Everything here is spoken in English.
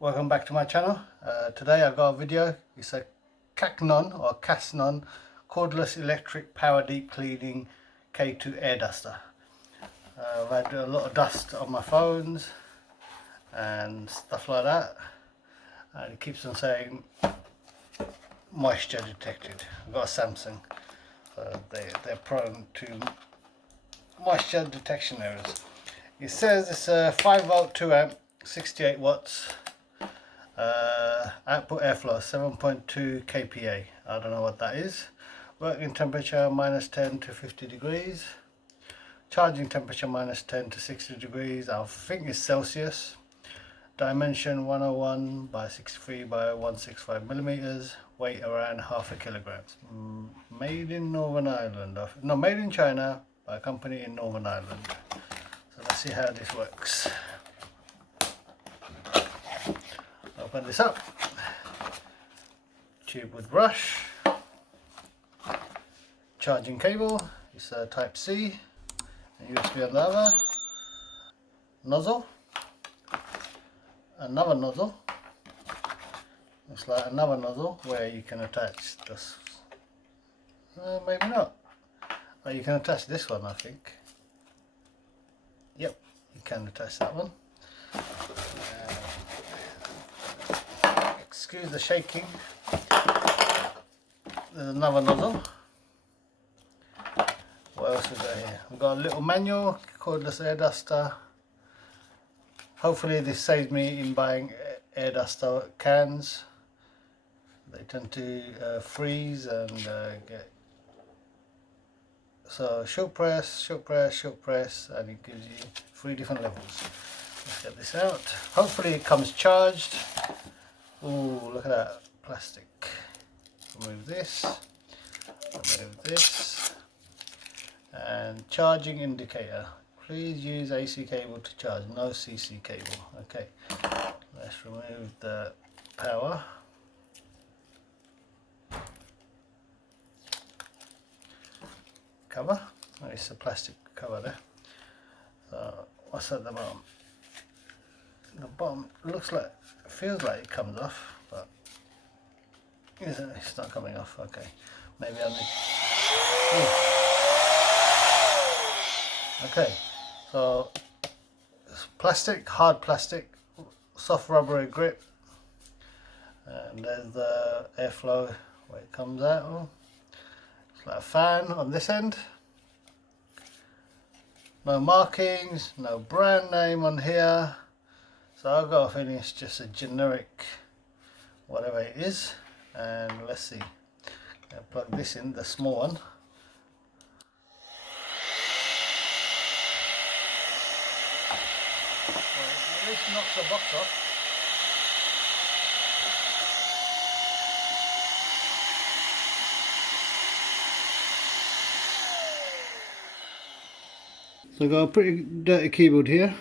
Welcome back to my channel. Today I got a video. It's a KACNON or KACNON Cordless Electric Power Deep Cleaning K2 air duster. I've had a lot of dust on my phones and stuff like that, and it keeps on saying moisture detected. I've got a Samsung, so they're prone to moisture detection errors. It says it's a 5 volt 2 amp 68 watts output airflow 7.2 kPa. I don't know what that is. Working temperature -10 to 50 degrees. Charging temperature -10 to 60 degrees. I think it's Celsius. Dimension 101 by 63 by 165 millimeters. Weight around half a kilogram. Made in Northern Ireland. No, made in China by a company in Northern Ireland. So let's see how this works. Open this up. Tube with brush. Charging cable. It's a Type C. And USB on the other. Nozzle. Another nozzle. Looks like another nozzle where you can attach this. Maybe not. But you can attach this one, I think. Yep, you can attach that one. Excuse the shaking. There's another nozzle. What else we got here? We've got a little manual, cordless air duster. Hopefully this saves me in buying air duster cans. They tend to freeze and get... So short press, short press, short press, and it gives you 3 different levels. Let's get this out. Hopefully it comes charged. Oh, look at that plastic. Remove this, and charging indicator. Please use AC cable to charge, no CC cable. Okay, let's remove the power. Cover. Oh, it's a plastic cover there. So what's at the bottom? The bottom looks like, feels like it comes off, but it's not coming off. Okay, maybe I need... Okay, so it's plastic, hard plastic, soft rubbery grip, and there's the airflow where it comes out. Oh, it's like a fan on this end. No markings, no brand name on here. So I've got a feeling it's just a generic whatever it is. And let's see. I'll plug this in, the small one. So this knocks the box off. So I've got a pretty dirty keyboard here.